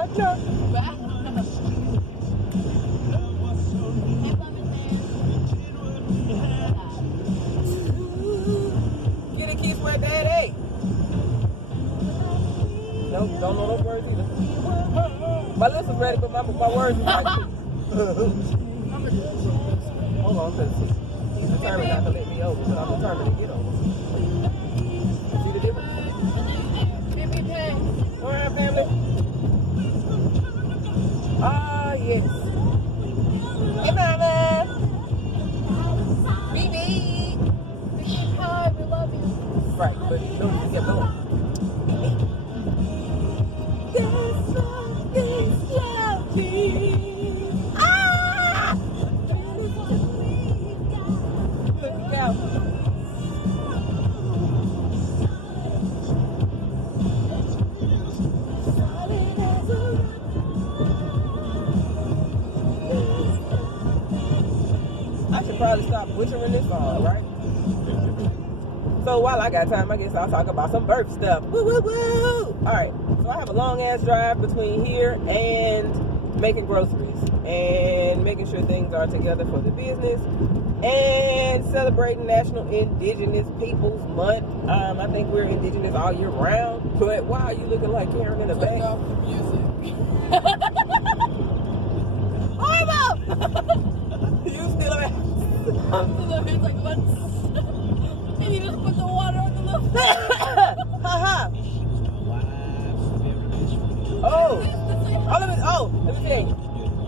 Get a kiss where dad ate. Nope, don't know those words either. My lips is ready, but my words is like. Hold on, because he's determined not to let me over, but I'm determined to get over. See the difference? All right, family. Ah, yes. Hey, mama. Baby. Hi, we love you. Right, but don't you get going. I should probably stop butchering this song, right? So while I got time, I guess I'll talk about some birth stuff. Woo, woo, woo! Alright, so I have a long ass drive between here and making groceries and making sure things are together for the business and celebrating National Indigenous Peoples Month. I think we're indigenous all year round. But why are you looking like Karen in the back? Horrible! You still have It's like, let's. And you just put the water on the left. Haha. Let me tell you.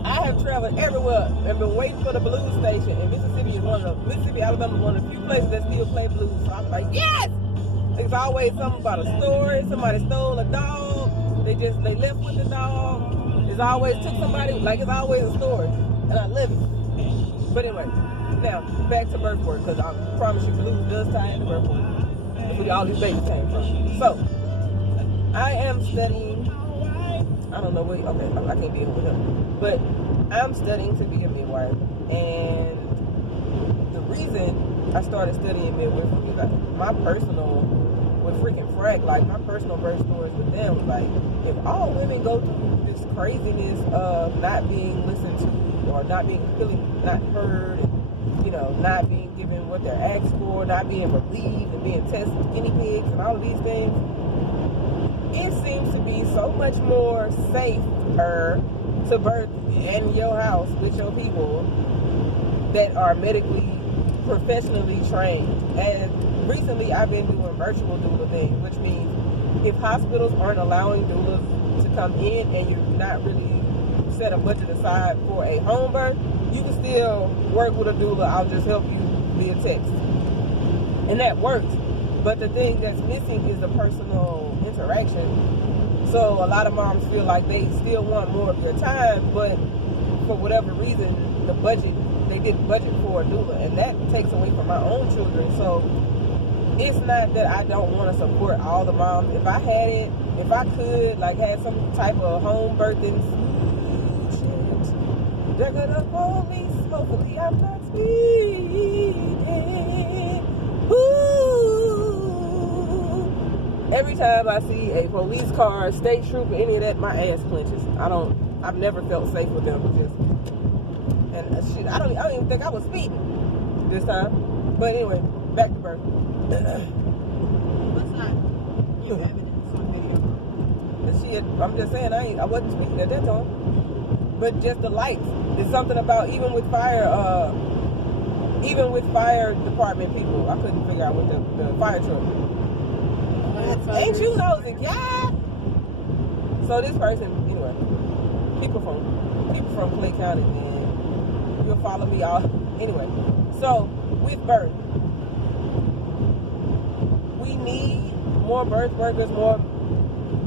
I have traveled everywhere and been waiting for the blues station. And Mississippi, Alabama is one of the few places that still play blues. So I'm like, yes! There's always something about a story. Somebody stole a dog. They left with the dog. It's always took somebody, like it's always a story. And I love it. But anyway, now back to birth work, because I promise you blues does tie into birth work. That's where all these babies came from. So, I am studying. I don't know what, okay, I can't be in with him. But I'm studying to be a midwife. And the reason I started studying midwifery is like my personal, with freaking Frack, like my personal birth stories with them was like, if all women go through this craziness of not being listened to or not heard, and, you know, not being given what they're asked for, not being believed and being tested guinea pigs and all of these things, it seems to be so much more safer to birth in your house with your people that are medically, professionally trained. And recently I've been doing virtual doula things, which means if hospitals aren't allowing doulas to come in and you're not really set a budget aside for a home birth, you can still work with a doula. I'll just help you via text. And that works. But the thing that's missing is the personal interaction. So a lot of moms feel like they still want more of your time, but for whatever reason, they didn't budget for a doula, and that takes away from my own children. So it's not that I don't want to support all the moms. If I could, like, had some type of home birthing, they're gonna police. Hopefully I'm not speeding. Every time I see a police car, state trooper, any of that, my ass clenches. I've never felt safe with them. I don't even think I was speeding this time. But anyway, back to birth. What's not your evidence on video? I'm just saying, I wasn't speeding at that time. But just the lights. There's something about, even with fire department people, I couldn't figure out what the fire truck. Ain't you nosy, yeah? So this person, anyway, people from Clay County, man, you'll follow me all. Anyway, so with birth, we need more birth workers, more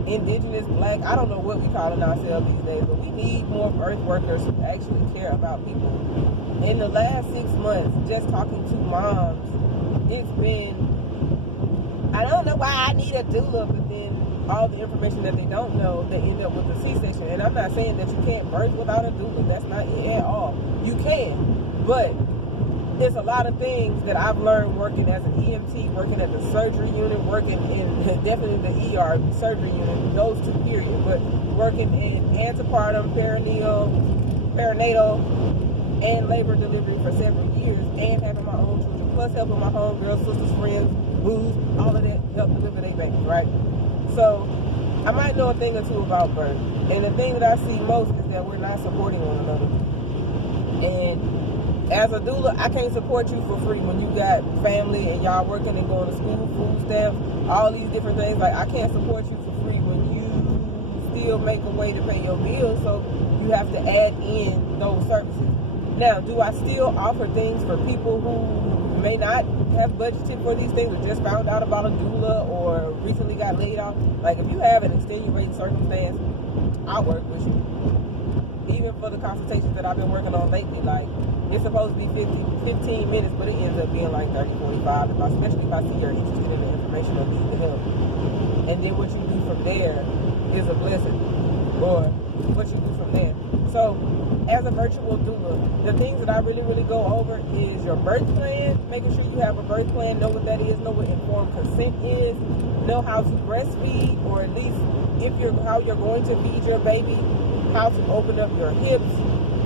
indigenous, black, I don't know what we calling ourselves these days, but we need more birth workers who actually care about people. In the last 6 months, just talking to moms, it's been, I don't know why I need a doula, but then all the information that they don't know, they end up with a C-section. And I'm not saying that you can't birth without a doula. That's not it at all. You can, but it's a lot of things that I've learned working as an EMT, working at the surgery unit, working in definitely the ER surgery unit, those two periods, but working in antepartum, perinatal, and labor and delivery for several years, and having my own children, plus helping my homegirls, sisters, friends, booze, all of that, help deliver their babies, right? So I might know a thing or two about birth. And the thing that I see most is that we're not supporting one another. And as a doula, I can't support you for free when you got family and y'all working and going to school, food stamps, all these different things. Like, I can't support you for free when you still make a way to pay your bills, so you have to add in those services. Now, do I still offer things for people who may not have budgeted for these things or just found out about a doula or recently got laid off? Like, if you have an extenuating circumstance, I'll work with you. Even for the consultations that I've been working on lately, like, it's supposed to be 15 minutes, but it ends up being like 30, 45, especially if I see you're interested in the information or need the help. And then what you do from there is a blessing, or what you do from there. So, as a virtual doula, the things that I really, really go over is your birth plan, making sure you have a birth plan, know what that is, know what informed consent is, know how to breastfeed, or at least how you're going to feed your baby, how to open up your hips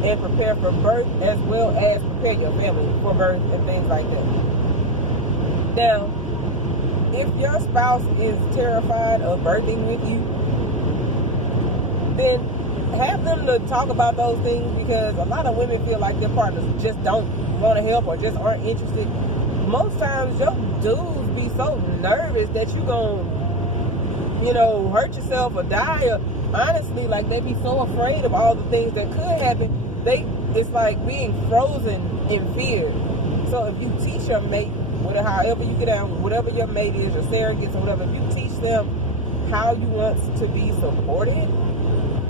and prepare for birth, as well as prepare your family for birth and things like that. Now, if your spouse is terrified of birthing with you, then have them to talk about those things, because a lot of women feel like their partners just don't want to help or just aren't interested. Most times your dudes be so nervous that you gonna, hurt yourself or die, or honestly, like, they be so afraid of all the things that could happen. It's like being frozen in fear. So if you teach your mate, however you get down, whatever your mate is, your surrogates or whatever, if you teach them how you want to be supported,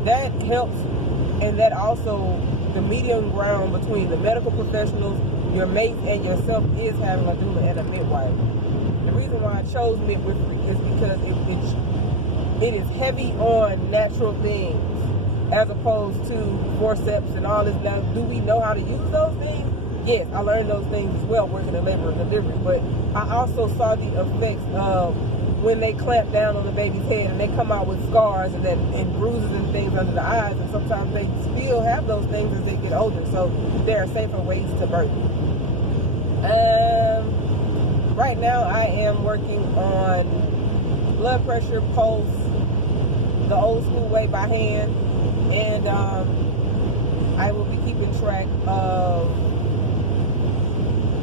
that helps. And that also, the medium ground between the medical professionals, your mate, and yourself is having a doula and a midwife. The reason why I chose midwifery is because it is heavy on natural things as opposed to forceps and all this. Now, do we know how to use those things? Yes, I learned those things as well working in labor and delivery, but I also saw the effects of when they clamp down on the baby's head and they come out with scars and bruises and things under the eyes, and sometimes they still have those things as they get older. So there are safer ways to birth. Right now I am working on blood pressure, pulse, the old school way by hand, and I will be keeping track of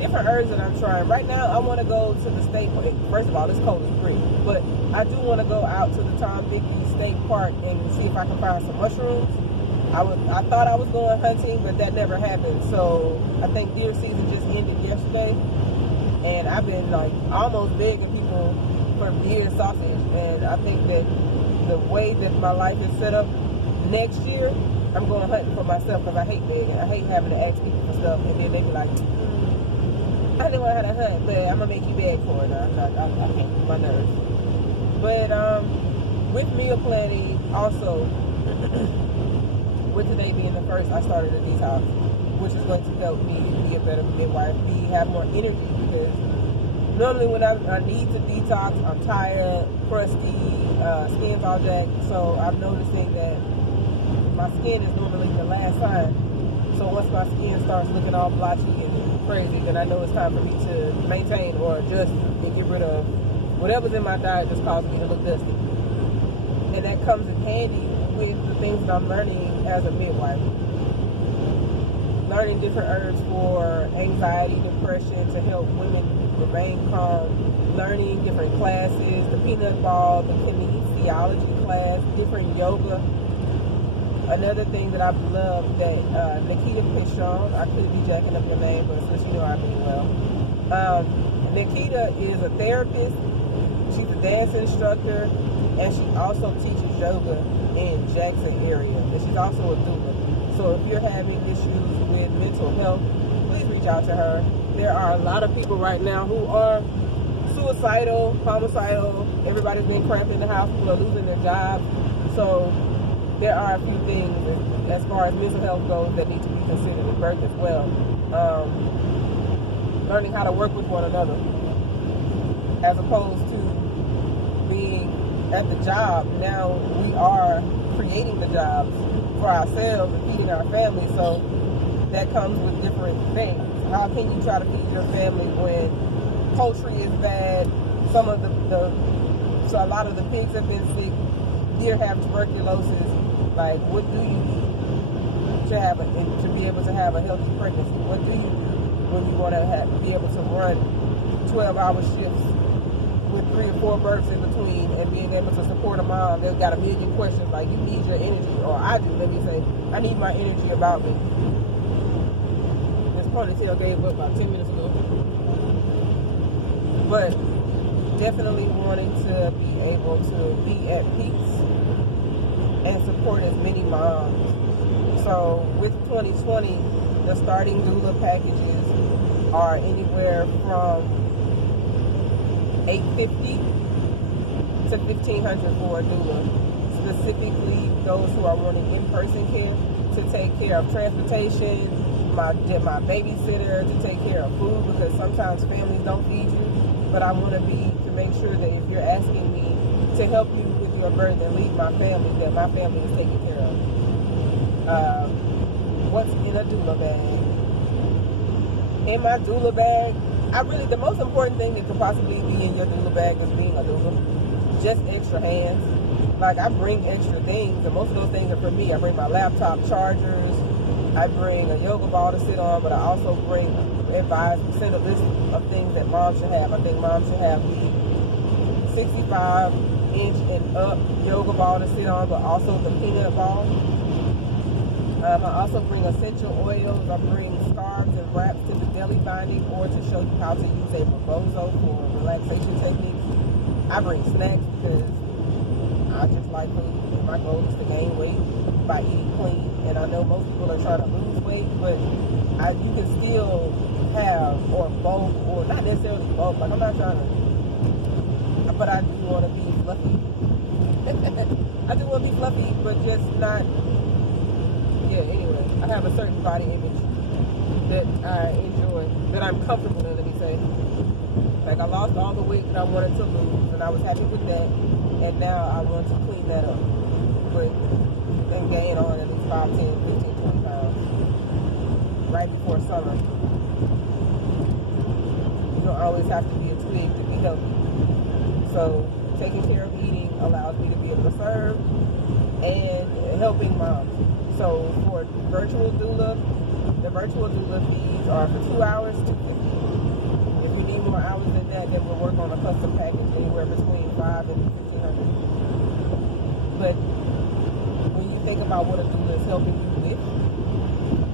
different herbs that I'm trying. Right now, I want to go to the state park. First of all, this cold is free, but I do want to go out to the Tom Bigby State Park and see if I can find some mushrooms. I thought I was going hunting, but that never happened. So I think deer season just ended yesterday, and I've been like almost begging people for deer sausage. And I think that the way that my life is set up, next year I'm going hunting for myself, because I hate begging. I hate having to ask people for stuff, and then they be like, I didn't know how to hunt, but I'm gonna make you beg for it. I can't keep my nerves. But with meal planning, also with today being the first, I started a detox, which is going to help me be a better midwife, have more energy, because normally when I need to detox, I'm tired, crusty, skin's all jacked. So I'm noticing that my skin is normally the last sign. So once my skin starts looking all blotchy and crazy, then I know it's time for me to maintain or adjust and get rid of whatever's in my diet that's causing me to look dusty. And that comes in handy with the things that I'm learning as a midwife. Learning different herbs for anxiety, depression, to help women remain calm. Learning different classes, the peanut ball, the kinesiology class, different yoga. Another thing that I've loved that Nikita Pishon, I could be jacking up your name, but since you know I mean well. Nikita is a therapist, she's a dance instructor, and she also teaches yoga in Jackson area. And she's also a doula. So if you're having issues with mental health, please reach out to her. There are a lot of people right now who are suicidal, homicidal. Everybody's being cramped in the house. People are losing their jobs. So there are a few things as far as mental health goes that need to be considered at birth as well. learning how to work with one another, as opposed to being at the job. Now we are creating the jobs for ourselves and feeding our families, so that comes with different things. How can you try to feed your family when poultry is bad? Some of so a lot of the pigs have been sick, deer have tuberculosis. Like, what do you eat to be able to have a healthy pregnancy? What do you do when you want to be able to run 12-hour shifts with 3 or 4 births in between and being able to support a mom? They've got a million questions. Like, you need your energy, or I do. Let me say, I need my energy about me. This ponytail gave up about 10 minutes ago. But definitely wanting to be able to be at peace and support as many moms. So with 2020, the starting doula packages are anywhere from $850 to $1,500 for a doula. Specifically, those who are wanting in-person care to take care of transportation, my babysitter, to take care of food, because sometimes families don't feed you. But I want to make sure that if you're asking me to help you with your birth and leave my family, that my family is taken care of. What's in a doula bag? In my doula bag, the most important thing that could possibly be in your doula bag is being a doula. Just extra hands. Like, I bring extra things, and most of those things are for me. I bring my laptop chargers. I bring a yoga ball to sit on, but I also send a list of things that moms should have. I think moms should have the 65-inch and up yoga ball to sit on, but also the peanut ball. I also bring essential oils. I bring scarves and wraps to the belly binding, or to show you how to use a rebozo for relaxation techniques. I bring snacks because I just like food, and my goal is to gain weight by eating clean. And I know most people are trying to lose weight, but you can still have, or bulk, or not necessarily bulk. Like, I'm not trying to, but I do want to be fluffy. I do want to be fluffy, but just not. Yeah, anyway, I have a certain body image that I enjoy, that I'm comfortable in, let me say. Like, I lost all the weight that I wanted to lose, and I was happy with that, and now I want to clean that up and gain on at least 5, 10, 15, 20 pounds right before summer. You don't always have to be a twig to be healthy. So, taking care of eating allows me to be able to serve and helping moms. So for virtual doula, the virtual doula fees are for 2 hours, $250. If you need more hours than that, then we'll work on a custom package anywhere between $500 and $1,500. But when you think about what a doula is helping you with,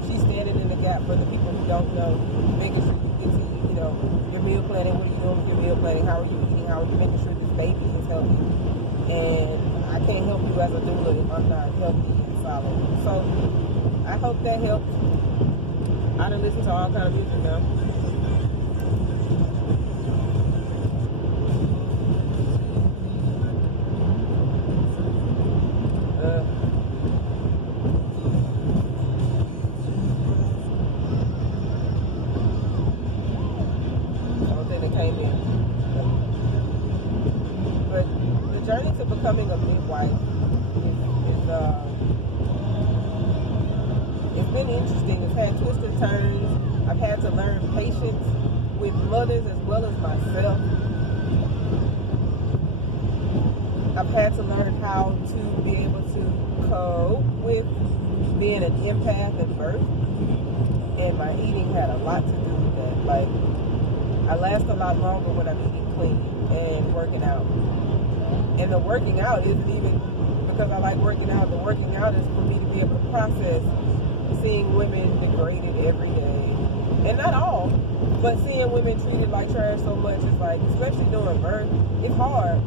she's standing in the gap for the people who don't know, making sure you get to, your meal planning. What are you doing with your meal planning? How are you eating? How are you making sure this baby is healthy? And I can't help you as a doula if I'm not healthy. So I hope that helps. I done listen to all kind of music now. I don't think they came in. But the journey to becoming a midwife is it's been interesting. It's had twists and turns. I've had to learn patience with mothers as well as myself. I've had to learn how to be able to cope with being an empath at birth. And my eating had a lot to do with that. Like, I last a lot longer when I'm eating clean and working out. And the working out isn't even because I like working out. The working out is for me to be able to process seeing women degraded every day, and not all, but seeing women treated like trash so much, it's like, especially during birth, it's hard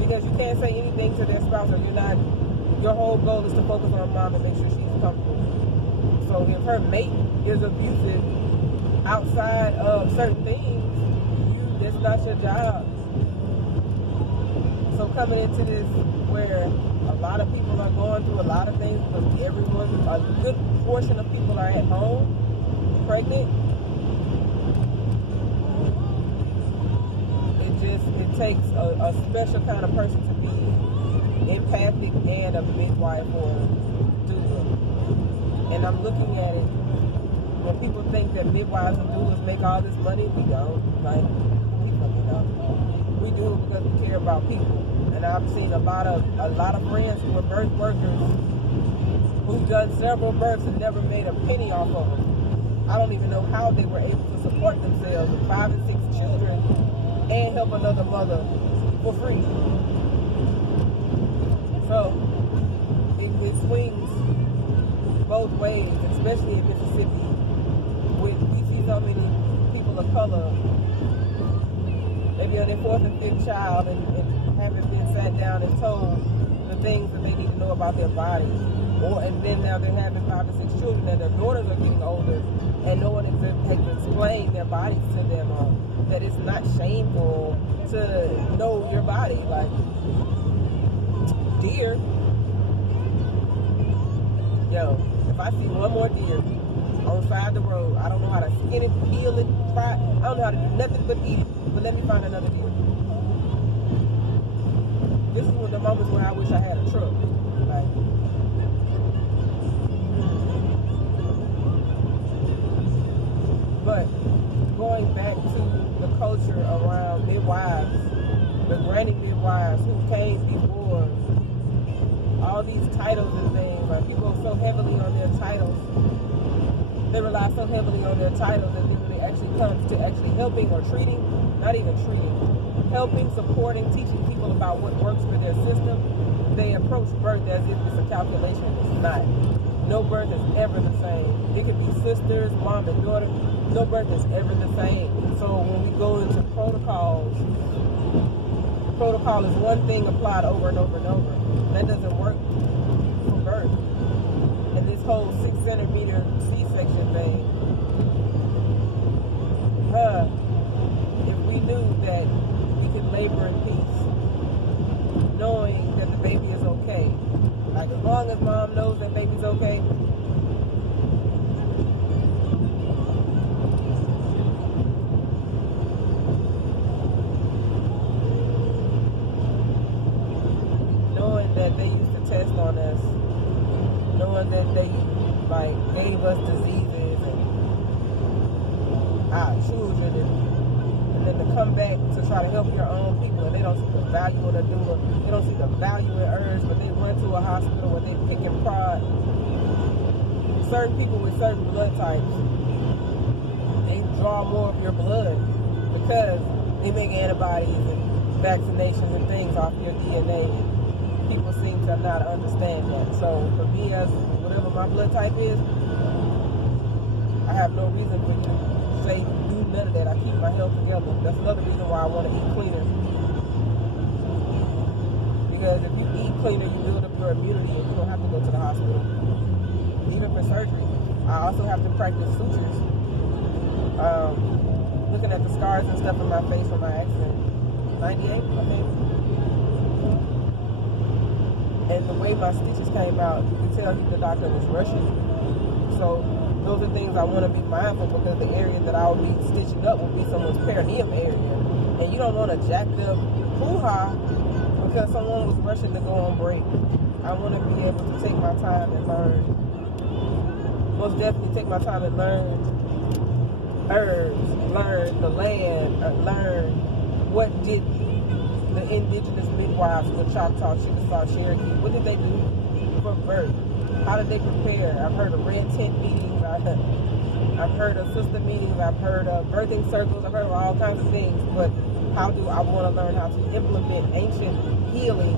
because you can't say anything to their spouse, or your whole goal is to focus on mom and make sure she's comfortable. So if her mate is abusive outside of certain things, that's not your job. So coming into this where a lot of people are going through a lot of things, because a good portion of people are at home, pregnant, takes a special kind of person to be empathic and a midwife or doula. And I'm looking at it, when people think that midwives and doulas make all this money, we don't. Like, we fucking don't. We do it because we care about people. And I've seen a lot of friends who are birth workers who've done several births and never made a penny off of them. I don't even know how they were able to support themselves with 5 and 6 children and help another mother for free. So it swings both ways, especially in Mississippi. We see so many people of color, maybe on their 4th and 5th child, and haven't been sat down and told the things that they need to know about their bodies. And then now they're having 5 or 6 children, and their daughters are getting older, and no one has explained their bodies to them, that it's not shameful to know your body. Like, deer, if I see one more deer on the side of the road, I don't know how to skin it, peel it, fry it. I don't know how to do nothing but eat it. But let me find another deer. This is one of the moments where I wish I had a truck. Like, but going back to the culture around midwives, the granny midwives who came before, all these titles and things, like people are so heavily on their titles. They rely so heavily on their titles that when it actually comes to actually helping or treating, not even treating, helping, supporting, teaching people about what works for their system, they approach birth as if it's a calculation. It's not. No birth is ever the same. It could be sisters, mom and daughter. No birth is ever the same. So when we go into protocols, protocol is one thing applied over and over and over. That doesn't work for birth. And this whole 6 centimeter C-section thing, if we knew that we could labor in peace, knowing that the baby is okay, like as long as mom knows that baby's okay, knowing that they used to test on us, knowing that they gave us diseases and our children, and then to come back to try to help your own people, and they don't see the value in a doula, they don't see the value in herbs, but they run to a hospital where they pick and prod. Certain people with certain blood types, they draw more of your blood because they make antibodies and vaccinations and things off your DNA. People seem to not understand that. So for me, as whatever my blood type is, I have no reason for you to say do none of that. I keep my health together. That's another reason why I want to eat cleaner. Because if you eat cleaner, you build up your immunity and you don't have to go to the hospital. Even for surgery, I also have to practice sutures. Looking at the scars and stuff in my face from my accident. 98, I think. And the way my stitches came out, you could tell the doctor was rushing. So those are things I want to be mindful, because the area that I will be stitching up will be someone's perineum area. And you don't want to jack up hoo-ha because someone was rushing to go on break. I want to be able to take my time and learn. Most definitely take my time and learn herbs, learn the land, learn what did the indigenous midwives with Choctaw, Chickasaw, Cherokee, what did they do for birth? How did they prepare? I've heard of red tent meetings, I've heard of sister meetings, I've heard of birthing circles, I've heard of all kinds of things, but how do I want to learn how to implement ancient healing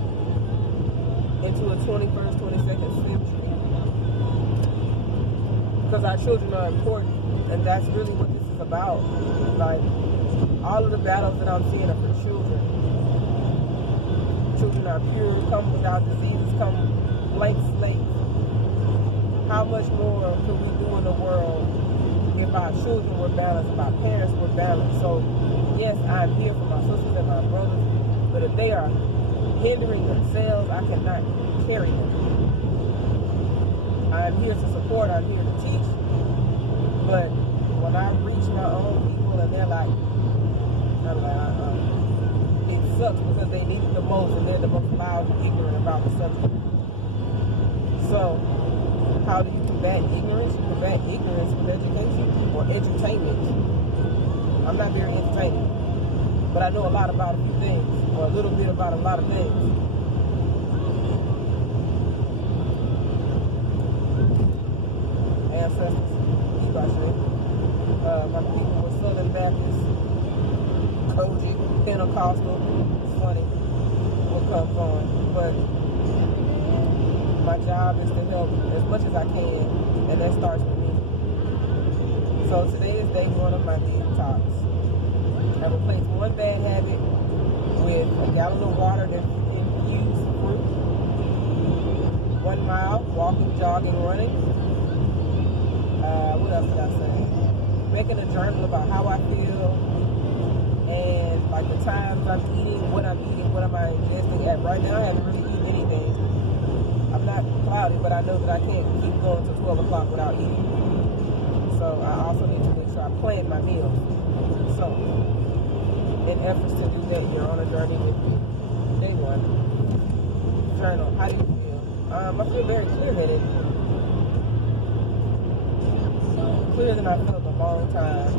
into a 21st, 22nd century? Because our children are important, and that's really what this is about. Like, all of the battles that I'm seeing are for children. Children are pure, come without diseases, come blank slates. How much more could we do in the world if our children were balanced, if our parents were balanced? So, yes, I'm here for my sisters and my brothers, but if they are hindering themselves, I cannot carry them. I'm here to support, I'm here to teach, but when I reach my own people and they're like, I'm like, it sucks because they need it the most and they're the most loud and ignorant about the subject. So, how do you combat ignorance? You combat ignorance with education or edutainment. I'm not very entertaining, but I know a lot about a few things, or a little bit about a lot of things. Ancestors, my people were Southern Baptist, Kojic, Pentecostal. It's funny what comes on, but my job is to help as much as I can, and that starts with me. So today is day 1 of my detox. I replaced one bad habit with a gallon of water that infused fruit, 1 mile, walking, jogging, running. What else did I say? Making a journal about how I feel and like the times I'm eating, what I'm ingesting at. Right now I haven't really eaten anything. I'm not cloudy, but I know that I can't keep going to 12 o'clock without eating. So I also need to make sure I plan my meals. So in efforts to do that, you're on a journey with me. Day 1. Journal. How do you feel? I feel very clear-headed. Clearer than I felt in a long time.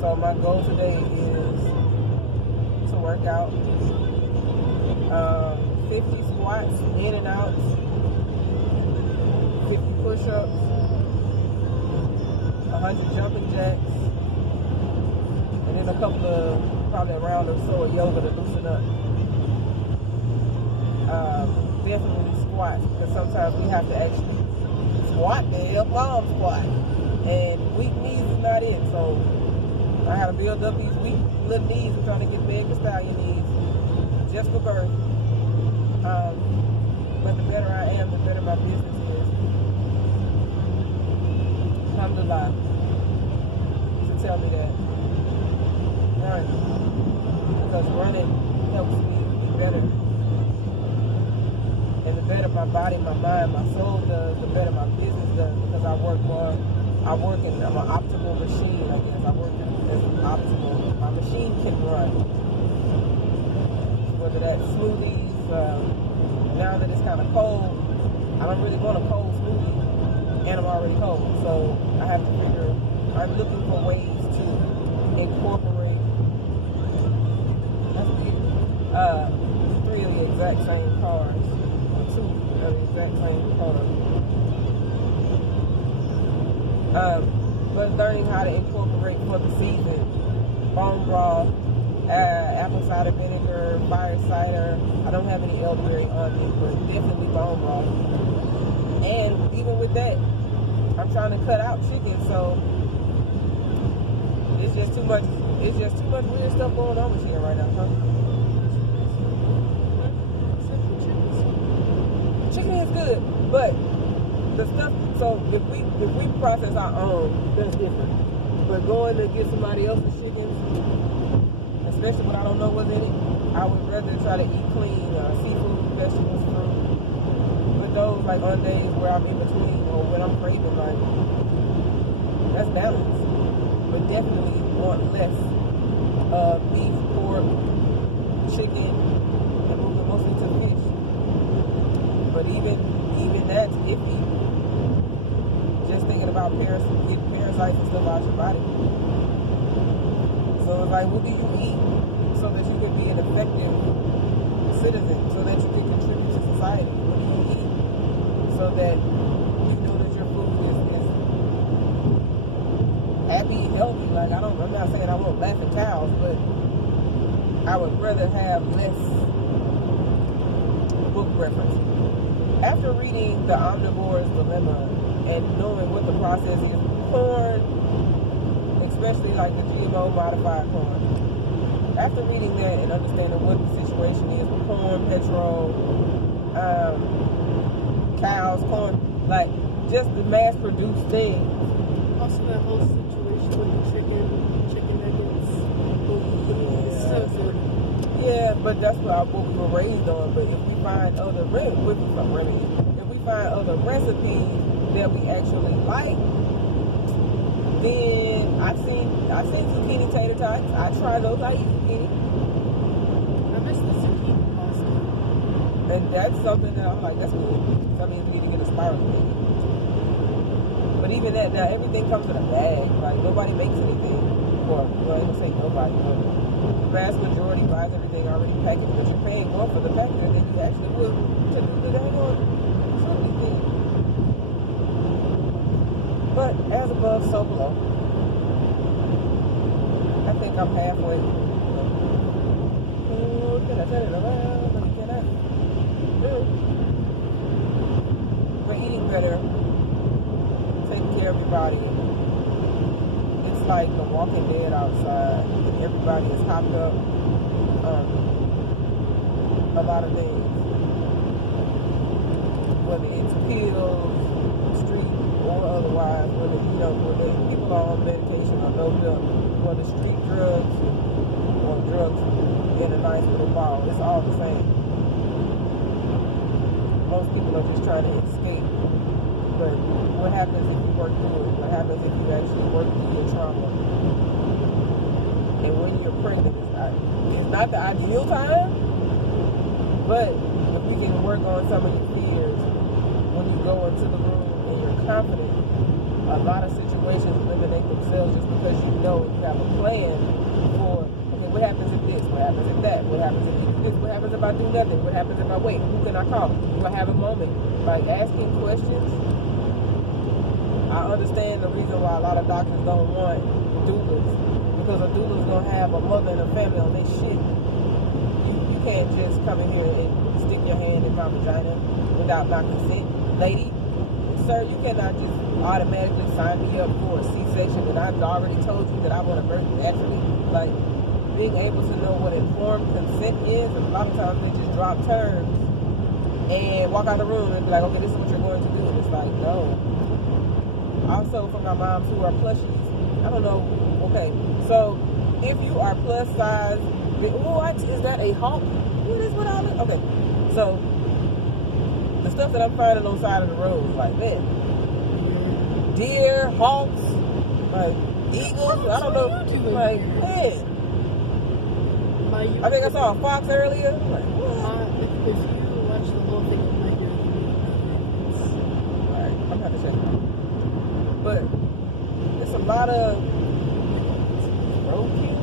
So my goal today is to work out 50 squats in and out, 50 push-ups, 100 jumping jacks, and then a couple of, probably a round or so of yoga to loosen up. Definitely squats, because sometimes we have to actually squat the hell palm squat, and weak knees is not it. So I had to build up these weak little knees. I'm trying to get big stallion knees just for birth. But the better I am, the better my business is. Alhamdulillah. So tell me that. Run. Because running helps me be better. And the better my body, my mind, my soul does, the better my business does, because I'm an optimal machine, I guess. I work as an optimal, my machine can run. Whether that's smoothies, now that it's kind of cold, I don't really want a cold smoothie, and I'm already cold, so I have to figure, I'm looking for ways to incorporate, that's weird, 3 of the exact same cars. Of the exact same color. But learning how to incorporate for the season bone broth, apple cider vinegar, fire cider. I don't have any elderberry on me, but definitely bone broth. And even with that, I'm trying to cut out chicken, so it's just too much weird stuff going on with here right now, huh? Chicken is good, but the stuff, so if we process our own, that's different. But going to get somebody else's chicken, especially when I don't know what's in it, I would rather try to eat clean, seafood, vegetables, fruit. But those, like on days where I'm in between or when I'm craving, like, that's balance. But definitely want less beef, pork, chicken, and moving mostly to fish. But even that's iffy. Just thinking about getting parasites and stuff out your body. So it's like, what do you eat so that you can be an effective citizen, so that you can contribute to society? What do you eat so that you know that your food is happy, healthy? Like, I'm not saying I won't laugh at cows, but I would rather have less book reference. After reading The Omnivore's Dilemma and knowing what the process is with corn, especially like the GMO modified corn, after reading that and understanding what the situation is with corn, petrol, cows, corn, like just the mass-produced thing. Also that whole situation with the chicken nuggets. It's so good. Yeah, but that's what we were raised on. But if we find other recipes that we actually like, Then I've seen zucchini tater tots. I try those. I eat zucchini. I miss the zucchini pasta. And that's something that I'm like, that's cool. That means we need to get a spiral thing. But even that, now everything comes in a bag. Like, nobody makes anything. Well, I don't say nobody, but the vast majority buys everything already packaged. But you're paying more for the packaging than you actually would to do the dang on something thing. But as above, so below. I think I'm halfway. Oh, can I turn it around? Can I? We're eating better. Taking care of your body. It's like The Walking Dead outside. Everybody is hopped up. A lot of things. Whether it's pills, street, or otherwise, whether people are on medication or doped up, whether street drugs or drugs in a nice little bottle, it's all the same. Most people are just trying to escape. But what happens if you work through it? What happens if you actually work through your trauma? And when you're pregnant, it's not the ideal time, but if we can work on some of your fears when you go into the room and you're confident, a lot of situations eliminate themselves just because you know you have a plan for, okay, what happens if this? What happens if that? What happens if you do this? What happens if I do nothing? What happens if I wait? Who can I call? Do I have a moment? Like, asking questions. I understand the reason why a lot of doctors don't want doulas, because a doula's gonna have a mother and a family on their shit. You can't just come in here and stick your hand in my vagina without my consent. Lady, sir, you cannot just automatically sign me up for a C-section and I've already told you that I want to birth naturally. Like, being able to know what informed consent is, and a lot of times they just drop terms and walk out of the room and be like, okay, this is what you're going to do. And it's like, no. Also, for my moms who are plushies, I don't know. Okay, so if you are plus size, is that a hawk? What is what all this? Okay, so the stuff that I'm finding on the side of the road, like, man, deer, hawks, like eagles. I don't know. Like, man, I think I saw a fox earlier. Like, what? If you watch the whole thing on my ear, alright, I'm gonna have to check it out. But it's a lot of roadkill,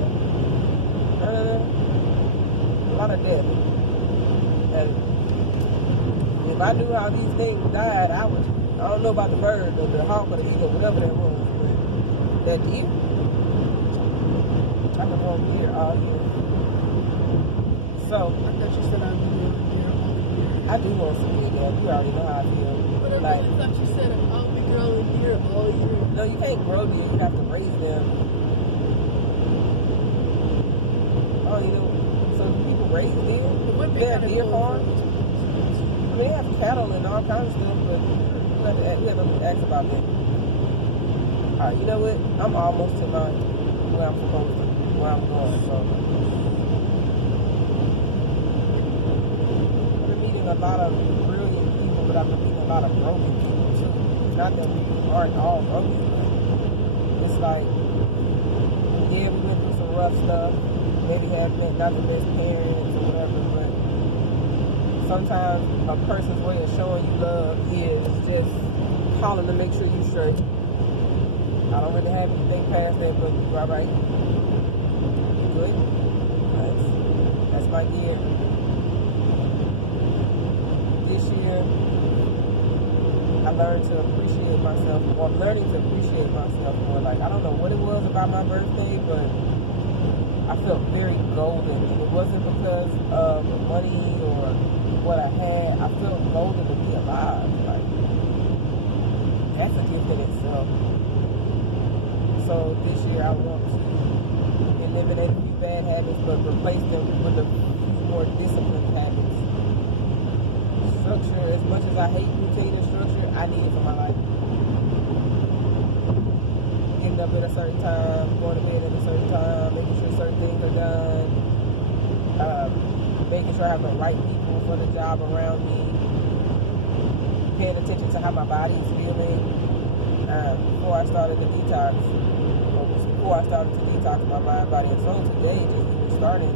a lot of death. And if I knew how these things died, I don't know about the bird or the hawk or the eagle, whatever that was, but that deer, I can roam deer all year. So I thought you said I do want some deer, yeah. You already know how I feel. But I Like, really thought you said I'll be growing deer all year. no, you can't grow deer. You have to raise them. Oh, so people raise deer? There are deer farms. They have cattle and all kinds of stuff, but we have to ask about that. Alright, you know what? I'm almost to where I'm supposed to, where I'm going, so. I've been meeting a lot of brilliant people, but I've been meeting a lot of broken people too. Not that we aren't all broken, but it's like, yeah, we went through some rough stuff. Maybe have been not the best parents or whatever, but sometimes a person's way of showing you love is just calling to make sure you're straight. I don't really have anything past that, but you all right? You good? That's my year. This year, I learned to appreciate myself, or I'm learning to appreciate myself more. Like, I don't know what it was about my birthday, but I felt very golden, and it wasn't because of the money or what I had. I felt golden to be alive. Like, that's a gift in itself. So this year I want to eliminate a few bad habits, but replace them with a few more disciplined habits. Structure, as much as I hate routine and structure, I need it for my life. Getting up at a certain time, going to bed at a certain time, making sure certain things are done, making sure I have the right people for the job around me, paying attention to how my body is feeling. Before I started the detox, before I started to detox my mind, body, and soul. Today, just even starting,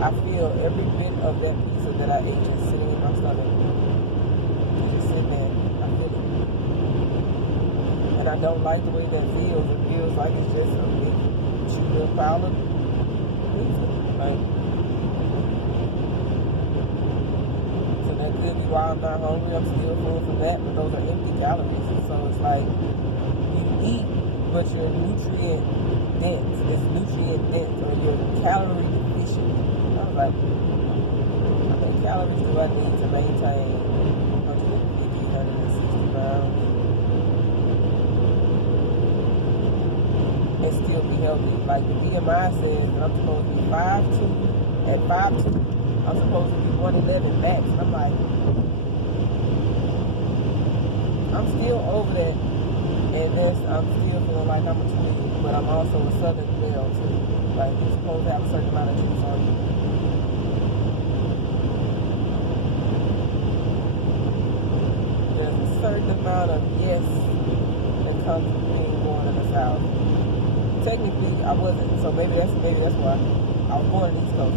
I feel every bit of that pizza that I ate just sitting in my stomach. It's just sitting there. I feel it. And I don't like the way that feels. It feels like it's just a big chewed up pile of pizza. Like, so that could be why I'm not hungry. I'm still full from that, but those are empty calories. And so it's like, you eat, but you're nutrient dense. It's nutrient dense, or you're calorie deficient. I was like, how many calories do I need to maintain 150, 160 pounds and still be healthy? Like the BMI says that I'm supposed to be 5'2". At 5'2", I'm supposed to be 111 max. And I'm like, I'm still over that. And I'm still feeling like I'm a twin, but I'm also a southern belle too. Like, you're supposed to have a certain amount of juice on you. There's a certain amount of yes that comes from being born in the South. Technically, I wasn't, so maybe that's why. I was born in the East Coast.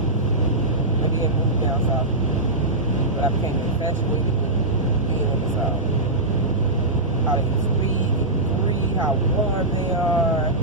Maybe I moved down South. But I became infatuated with being in the South. How they speak, how warm they are,